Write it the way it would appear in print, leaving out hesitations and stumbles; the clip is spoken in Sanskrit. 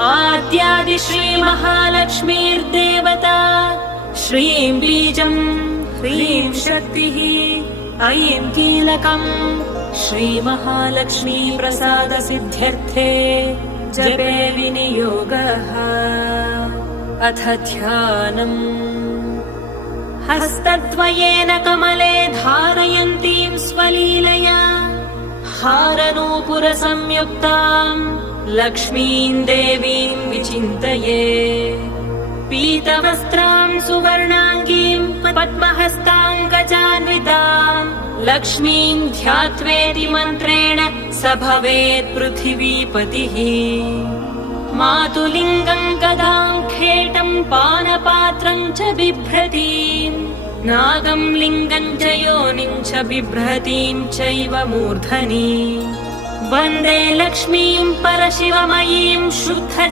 आद्यादि श्रीमहालक्ष्मीर्देवता श्रीं बीजम् ह्रीं शक्तिः ऐं कीलकम् श्रीमहालक्ष्मी प्रसाद सिद्ध्यर्थे जपे विनियोगः। अथ ध्यानम्। हस्तद्वयेन कमले धारयन्तीं स्वलीलया हारनूपुरसंयुक्ताम् लक्ष्मीं देवीं विचिन्तये। पीतवस्त्रां सुवर्णाङ्गीं पद्महस्ताङ्गजान्विताम् लक्ष्मीं ध्यात्वेति मन्त्रेण स भवेत् पृथिवीपतिः। मातुलिङ्गं गदां खेटं पानपात्रं च बिभ्रतीं नागं लिङ्गं च योनिं च बिभ्रतीं चैव मूर्धनि। वन्दे लक्ष्मीं परशिवमयीं शुद्ध